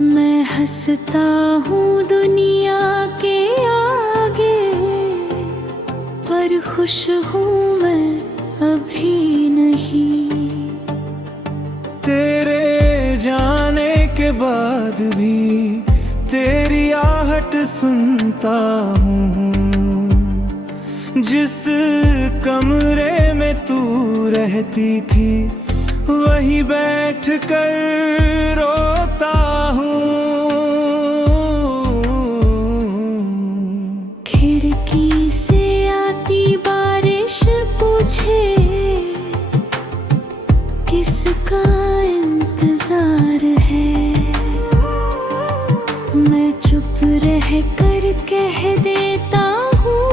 मैं हंसता हूँ दुनिया के आगे, पर खुश हूँ मैं अभी नहीं। तेरे जाने के बाद भी तेरी आहट सुनता हूँ। जिस कमरे में तू रहती थी वहीं बैठ कर रोता हूँ। खिड़की से आती बारिश पूछे किसका इंतजार है, मैं चुप रह कर कह देता हूँ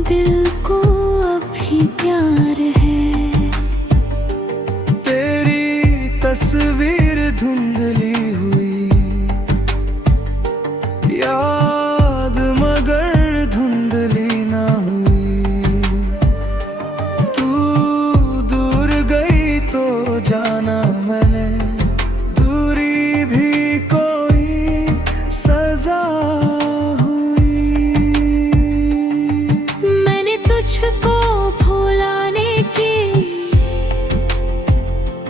दिल को अभी प्यार है। तेरी तस्वीर धुंधली हुई याद मगर धुंधली ना हुई। तू दूर गई तो जाना मैंने, दूरी भी कोई सजा हुई। मैंने तुझको भुलाने की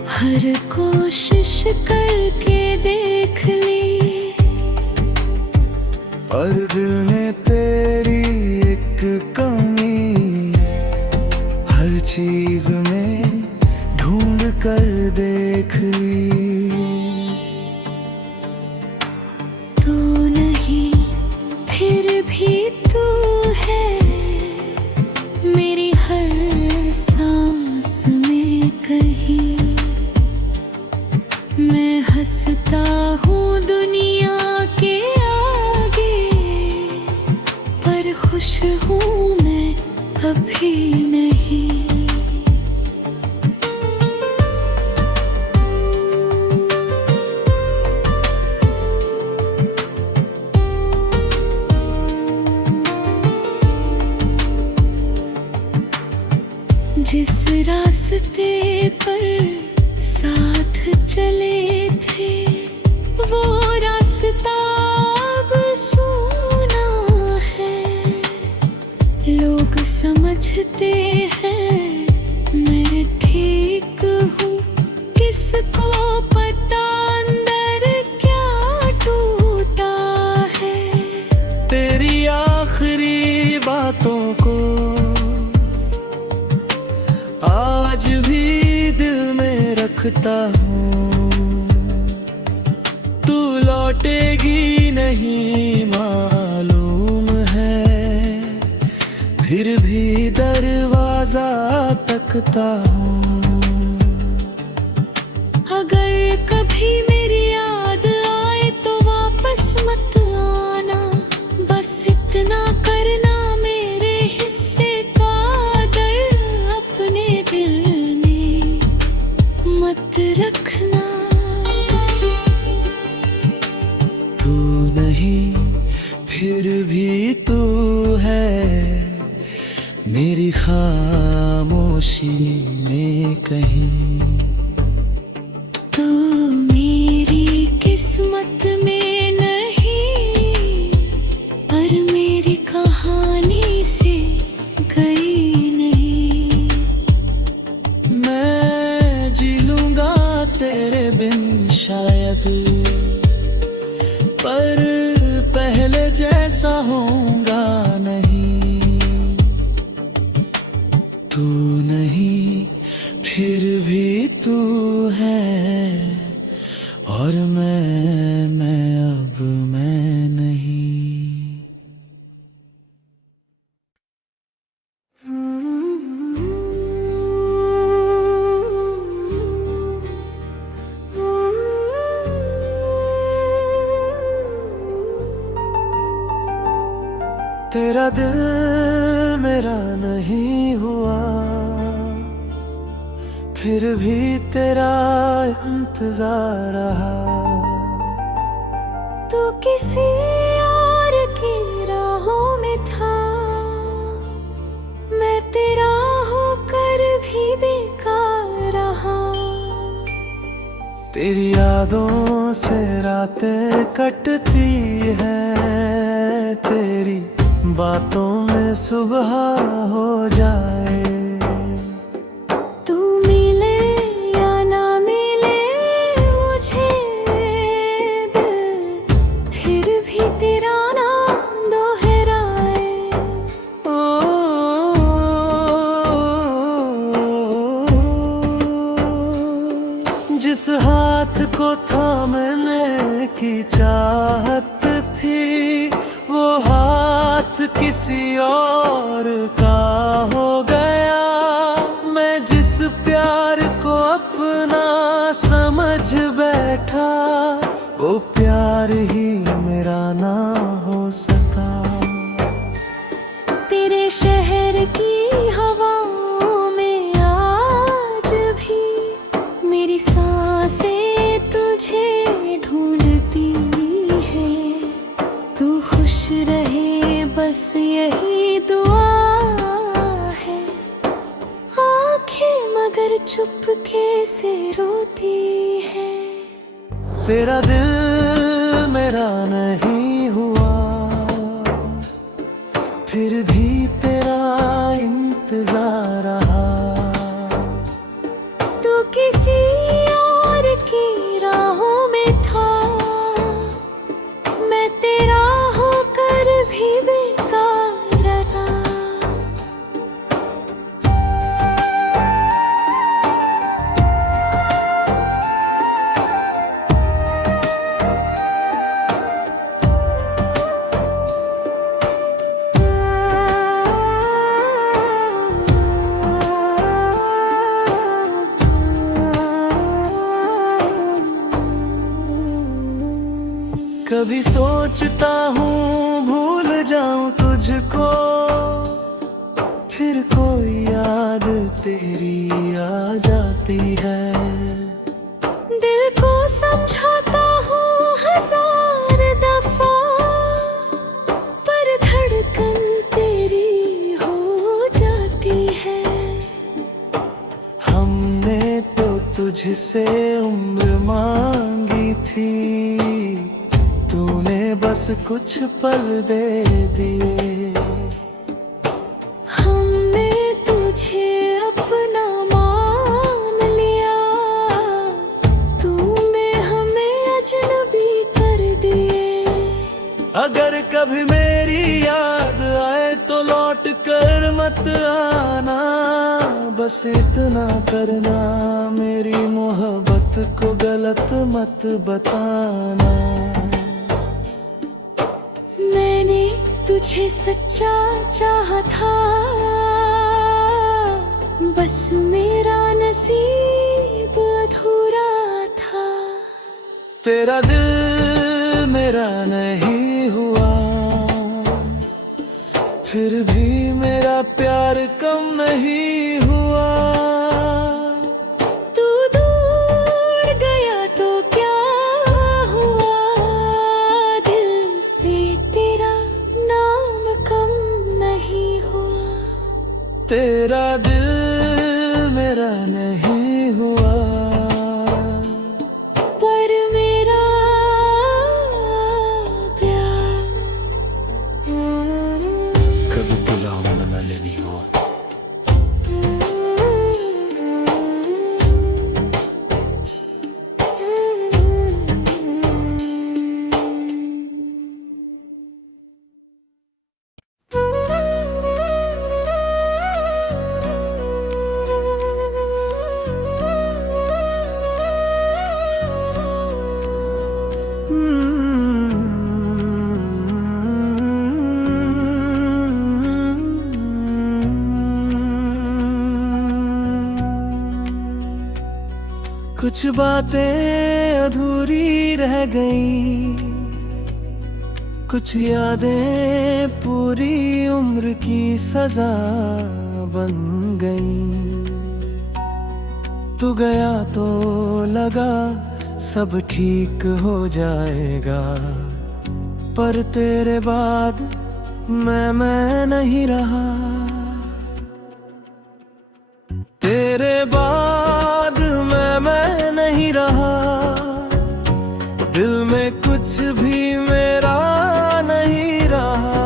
हर कोशिश करके देख ली, पर दिल ने तेरी एक कमी हर चीज में ढूंढ कर देख ली। तू नहीं फिर भी तू है मेरी हर सांस में कहीं। मैं हंसता हूँ दुनिया के आगे, पर खुश हूँ मैं अभी नहीं। जिस रास्ते पर साथ चले थे वो रास्ता अब सूना है। लोग समझते हैं मैं ठीक हूँ, किसको पता अंदर क्या टूटा है। तेरी आखिरी बातों को आज भी दिल में रखता हूँ। तू लौटेगी नहीं मालूम है, फिर भी दरवाजा तकता हूँ। अगर कभी मेरी याद आए तो वापस मत आना, बस इतना करना मेरे हिस्से का दर्द अपने दिल में मत रखना। तू नहीं फिर भी तू है मेरी खामोशी में कहीं। तू मेरी किस्मत में नहीं, पर मेरी कहानी से गई नहीं। मैं जी लूंगा तेरे बिन शायद, पर पहले जैसा होगा नहीं। तू नहीं फिर भी तू है, और मैं अब मैं नहीं। तेरा दिल मेरा नहीं हुआ, फिर भी तेरा इंतजार रहा। तू किसी और की राहों में था, मैं तेरा होकर भी बेकार रहा। तेरी यादों से रातें कटती है, तेरी बातों में सुबह हो जाए। तू मिले या ना मिले मुझे दिल फिर भी तेरा नाम दोहराए। जिस हाथ को थामने की चाहत थी, वो हाथ किसी और का हो गया। मैं जिस प्यार को अपना समझ बैठा, वो प्यार ही मेरा ना हो सका। तेरे शहर की हवाओं में आज भी मेरी सांसें तुझे ढूंढती है। तू खुश रहे बस यही दुआ है। आंखें मगर चुपके से रोती है। तेरा दिल मेरा नहीं हुआ, फिर भी तेरा इंतजार रहा। तू किसी और की राहों में था, मैं तेरा होकर भी बेकार रहा। कभी सोचता हूँ भूल जाऊं तुझको, फिर कोई याद तेरी आ जाती है। दिल को समझाता हूँ हजार दफा, पर धड़कन तेरी हो जाती है। हमने तो तुझसे उम्र मांगी थी, तूने बस कुछ पल दे दिए। हमने तुझे अपना मान लिया, तूने हमें अजनबी कर दिए। अगर कभी मेरी याद आए तो लौट कर मत आना, बस इतना करना मेरी मोहब्बत को गलत मत बताना। मैंने तुझे सच्चा चाहा था, बस मेरा नसीब अधूरा था। तेरा दिल मेरा नहीं हुआ, फिर भी मेरा प्यार कम नहीं हुआ। तू दूर गया तो क्या हुआ, दिल से तेरा नाम कम नहीं हुआ। तेरा दिल मेरा नहीं हुआ, पर मेरा प्यार कभी गुलाम बना लेनी हुआ। कुछ बातें अधूरी रह गई, कुछ यादें पूरी उम्र की सजा बन गई। तू गया तो लगा सब ठीक हो जाएगा, पर तेरे बाद मैं नहीं रहा। तेरे बाद मैं नहीं रहा। में कुछ भी मेरा नहीं रहा।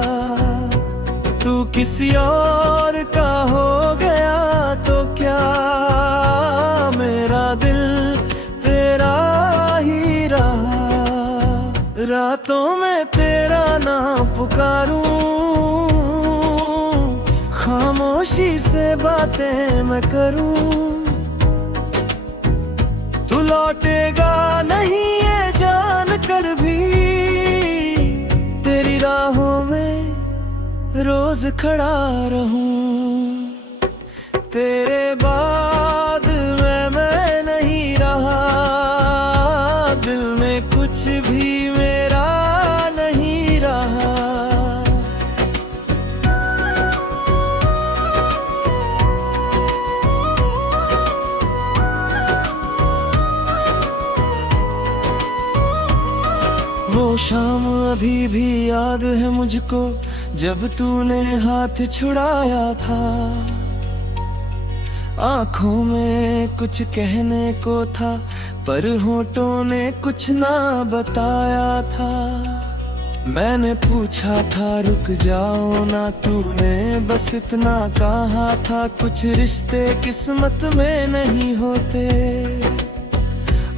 तू किसी और का हो गया तो क्या, मेरा दिल तेरा ही रहा। रातों में तेरा नाम पुकारूं, खामोशी से बातें मैं करूं। तू लौटेगा नहीं ये जान कर भी, तेरी राहों में रोज खड़ा रहूं। तेरे बाद मैं नहीं रहा, दिल में कुछ भी मेरा नहीं रहा। वो शाम अभी भी याद है मुझको, जब तूने हाथ छुड़ाया था। आंखों में कुछ कहने को था, पर होठों ने कुछ ना बताया था। मैंने पूछा था रुक जाओ ना, तूने बस इतना कहा था। कुछ रिश्ते किस्मत में नहीं होते,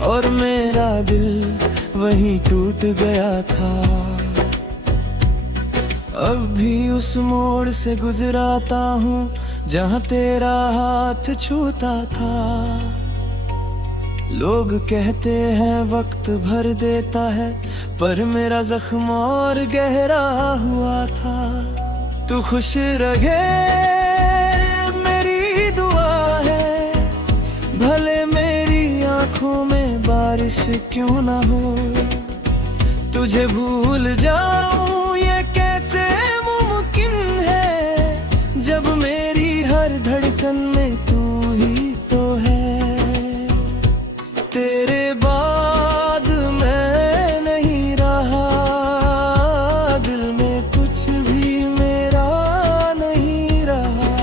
और मेरा दिल वहीं टूट गया था। अब भी उस मोड़ से गुजराता हूँ जहाँ तेरा हाथ छूता था। लोग कहते हैं वक्त भर देता है, पर मेरा जख्म और गहरा हुआ था। तू खुश रहे मेरी दुआ है, भले मेरी आंखों में बारिश क्यों ना हो। तुझे भूल जाऊं ये कैसे मुमकिन है, जब मेरी हर धड़कन में तू ही तो है। तेरे बाद मैं नहीं रहा, दिल में कुछ भी मेरा नहीं रहा।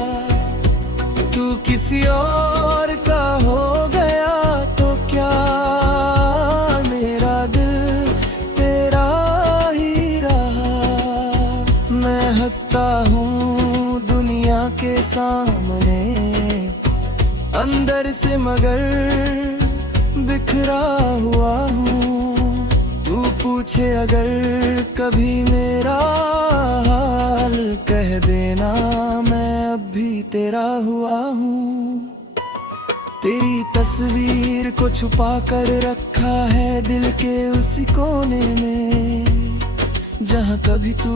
तू किसी और का हो गया तो क्या, मेरा दिल तेरा ही रहा। मैं हंसता हूँ दुनिया के सामने, अंदर से मगर बिखरा हुआ हूँ। तू पूछे अगर कभी मेरा हाल, कह देना मैं अब भी तेरा हुआ हूँ। तेरी तस्वीर को छुपा कर रखा है दिल के उसी कोने में, जहाँ कभी तू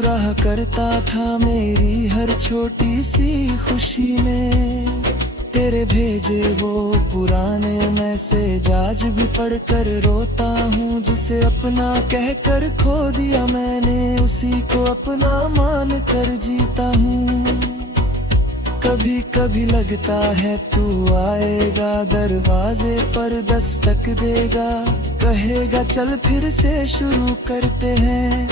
रहा करता था मेरी हर छोटी सी खुशी में। तेरे भेजे वो पुराने मैसेज आज भी पढ़कर रोता हूँ, जिसे अपना कहकर खो दिया मैंने, उसी को अपना मान कर जीता हूँ। कभी कभी लगता है तू आएगा, दरवाजे पर दस्तक देगा, कहेगा चल फिर से शुरू करते हैं,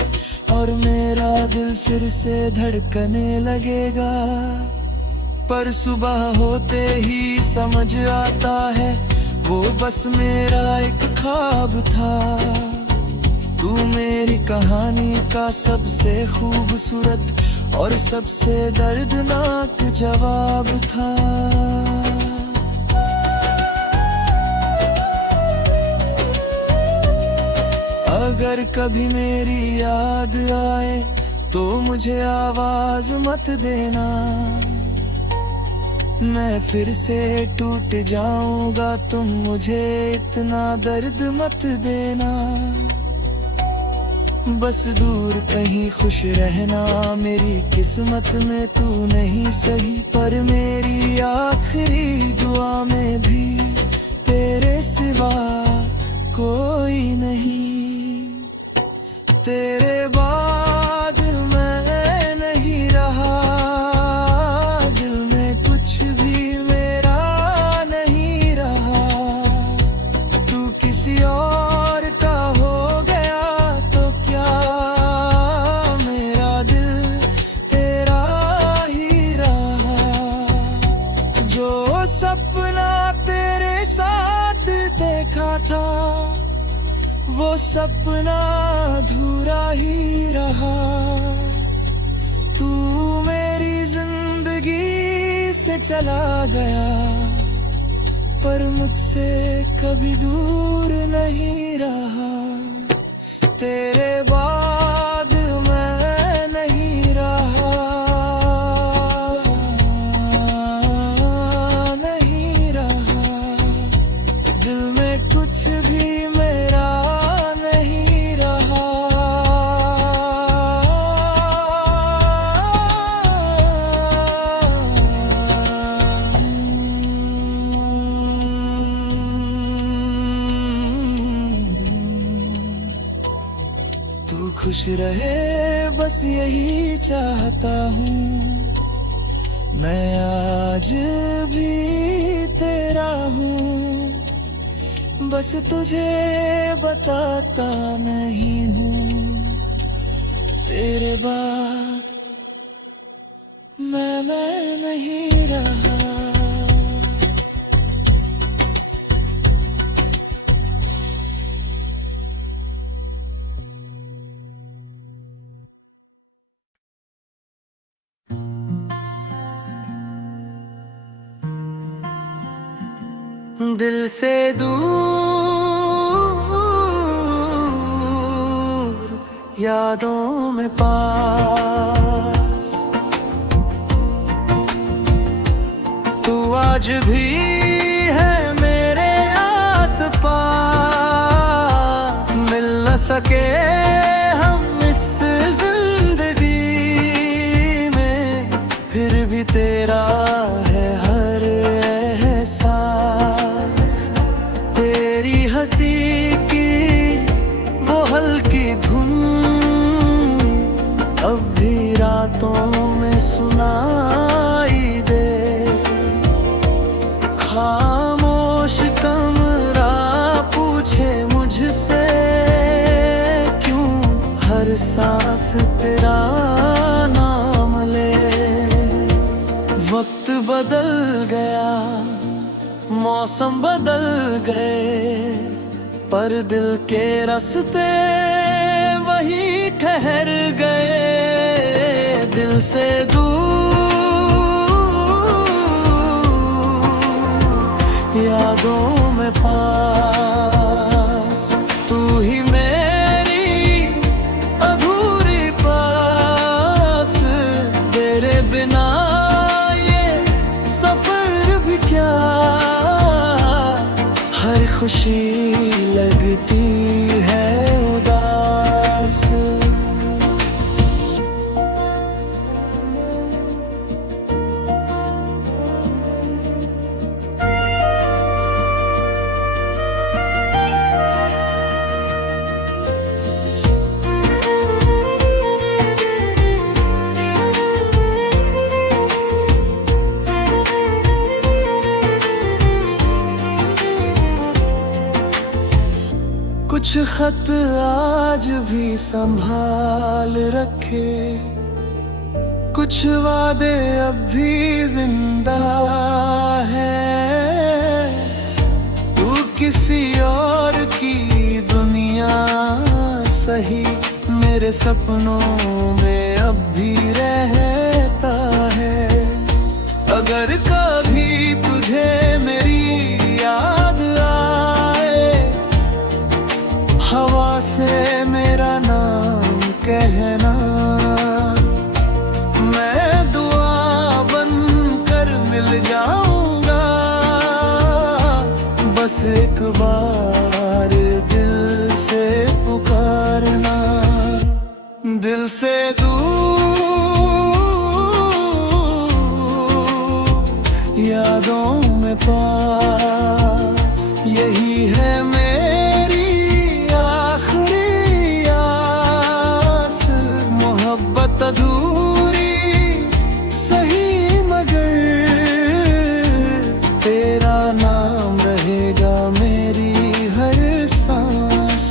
और मेरा दिल फिर से धड़कने लगेगा। पर सुबह होते ही समझ आता है वो बस मेरा एक ख्वाब था। तू मेरी कहानी का सबसे खूबसूरत और सबसे दर्दनाक जवाब था। अगर कभी मेरी याद आए तो मुझे आवाज मत देना, मैं फिर से टूट जाऊंगा, तुम मुझे इतना दर्द मत देना। बस दूर कहीं खुश रहना, मेरी किस्मत में तू नहीं सही, पर मेरी आखिरी दुआ में भी तेरे सिवा कोई नहीं। तेरे बाद मैं नहीं रहा, दिल में कुछ भी मेरा नहीं रहा। तू किसी और का हो गया तो क्या, मेरा दिल तेरा ही रहा। जो सपना तेरे साथ देखा था वो सपना अधूरा ही रहा। तू मेरी जिंदगी से चला गया, पर मुझसे कभी दूर नहीं रहा। तेरे बाद मैं नहीं रहा, नहीं रहा। दिल में कुछ भी मेरा नहीं रहा। तू खुश रहे बस यही चाहता हूँ। मैं आज भी तेरा हूँ, बस तुझे बताता नहीं हूँ। तेरे बाद मैं नहीं रहा। दिल से दूर, यादों में पास, तू आज भी है मेरे आस पास। मिल न सके हम इस जिंदगी में, फिर भी तेरा है हर एहसास। तेरी हंसी की वो हल्की धुन अब भी रातों में सुनाई दे। खामोश कमरा पूछे मुझसे क्यों हर सांस तेरा नाम ले। वक्त बदल गया, मौसम बदल गए, पर दिल के रास्ते वही ठहर गए। दिल से दूर, यादों में पास, तू ही मेरी अधूरी पास। तेरे बिना ये सफर भी क्या, हर खुशी लगती है उदास। कुछ खत आज भी संभाल रखे, कुछ वादे अब भी जिंदा है। तू किसी और की दुनिया सही, मेरे सपनों में अब भी रहता है। अगर कभी तुझे मेरी याद आए, हवा से मेरा नाम कहना। मैं दुआ बनकर मिल जाऊंगा, बस एक बार दिल से पुकारना। दिल से दूर, यादों में पास, यही है मेरी आखिरी आस। मोहब्बत अधूरी सही, मगर तेरा नाम रहेगा मेरी हर सांस।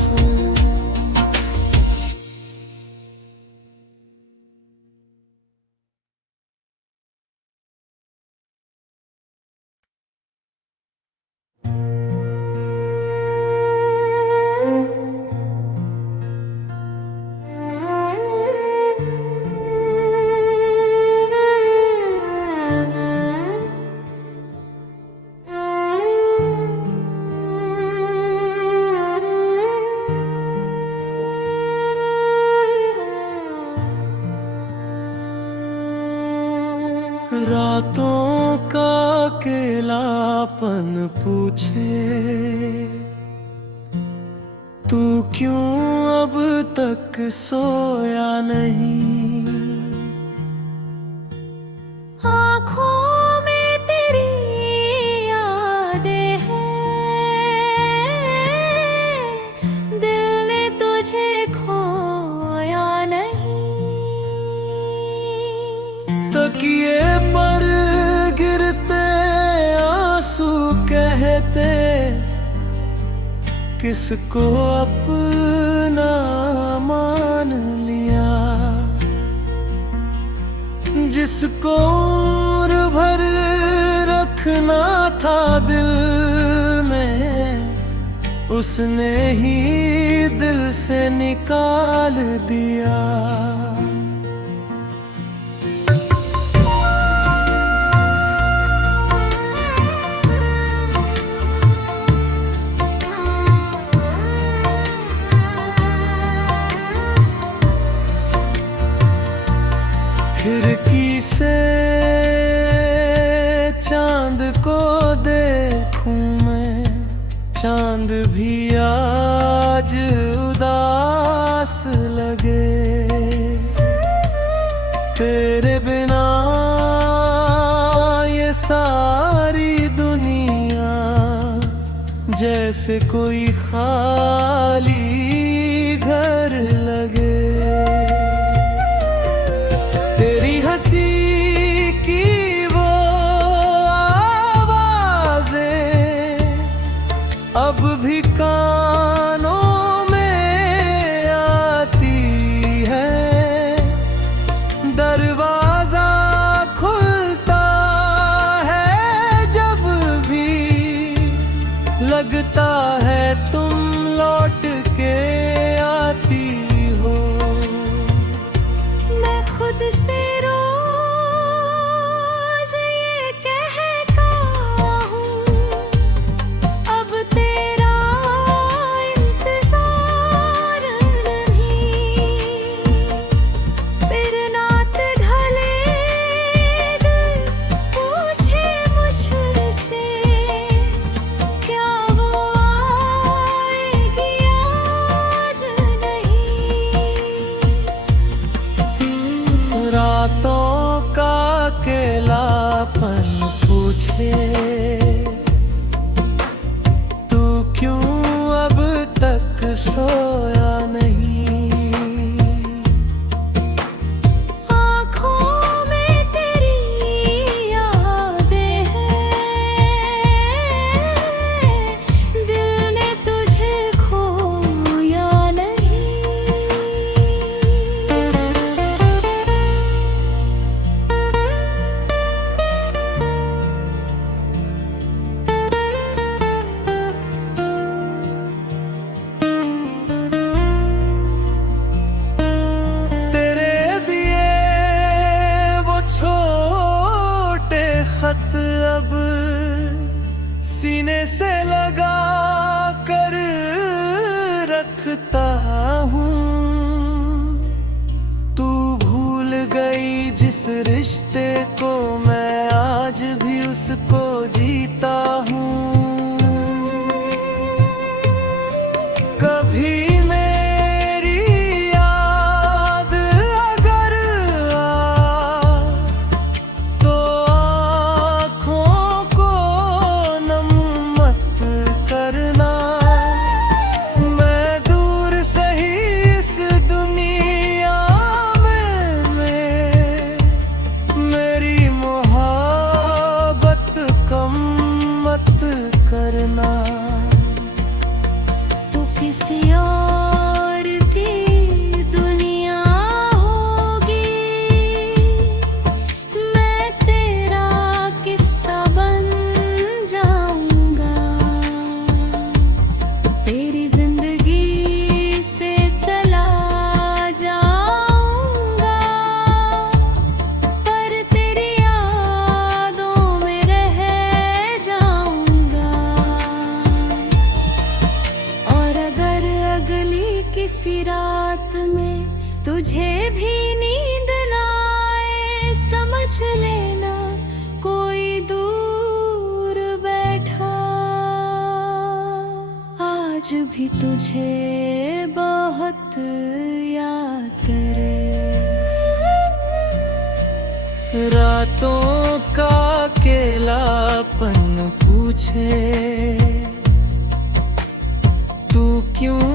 कालापन पूछे, तू क्यों अब तक सोया नहीं। आँखों में तेरी यादें हैं, दिल ने तुझे खोया नहीं। तकिए पर गिरते आंसू कहते, किसको अपना मान लिया। जिसको उम्र भर रखना था दिल में, उसने ही दिल से निकाल दिया। खिड़की से चांद को देखूं मैं, चांद भी आज उदास लगे। तेरे बिना ये सारी दुनिया जैसे कोई खाली घर लगे। तेरी हंसी की वो आवाज़ें अब भी कानों में आती है। दरवाज़ा खुलता है जब भी, लगता है तुम लौट के आती हो। खुद से रोज ये कहता हूँ, अब तेरा इंतजार नहीं। फिर नात ढले दिल पूछे मुझसे, क्या वो आएगी आज नहीं। रातों का अकेलापन पूछे, तू क्यों अब तक सोया नहीं। आँखों में तेरी यादें हैं, दिल ने तुझे खोया नहीं। खत अब सीने से लगा कर रखता हूँ। तू भूल गई जिस रिश्ते को, मैं आज भी उसको जीता हूँ। कभी मेरी याद अगर तो आँखों को नम मत करना। मैं दूर सही इस दुनिया में मेरी मोहब्बत कम मत करना। किसी और की दुनिया होगी, मैं तेरा किस्सा बन जाऊंगा। तेरी जिंदगी से चला जाऊंगा, पर तेरी यादों में रह जाऊंगा। और अगर अगली किसी रात में तुझे भी नींद ना आए, समझ लेना कोई दूर बैठा आज भी तुझे बहुत याद करे। रातों का अकेलापन पूछे, तू क्यों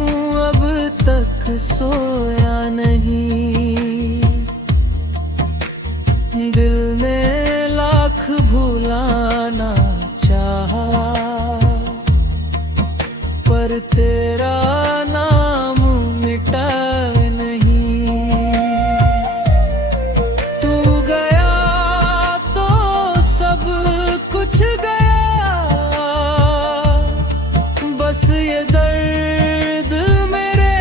अब तक सोया नहीं। दिल ने लाख भुलाना चाहा, पर तेरा नाम मिटा नहीं। तू गया तो सब कुछ गया, बस ये दर्द मेरे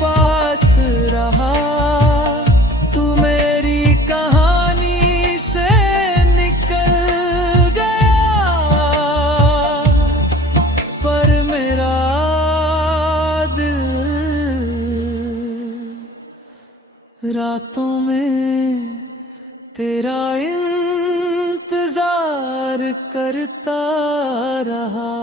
पास रहा। तू मेरी कहानी से निकल गया, पर मेरा दिल रातों में तेरा इंतजार करता रहा।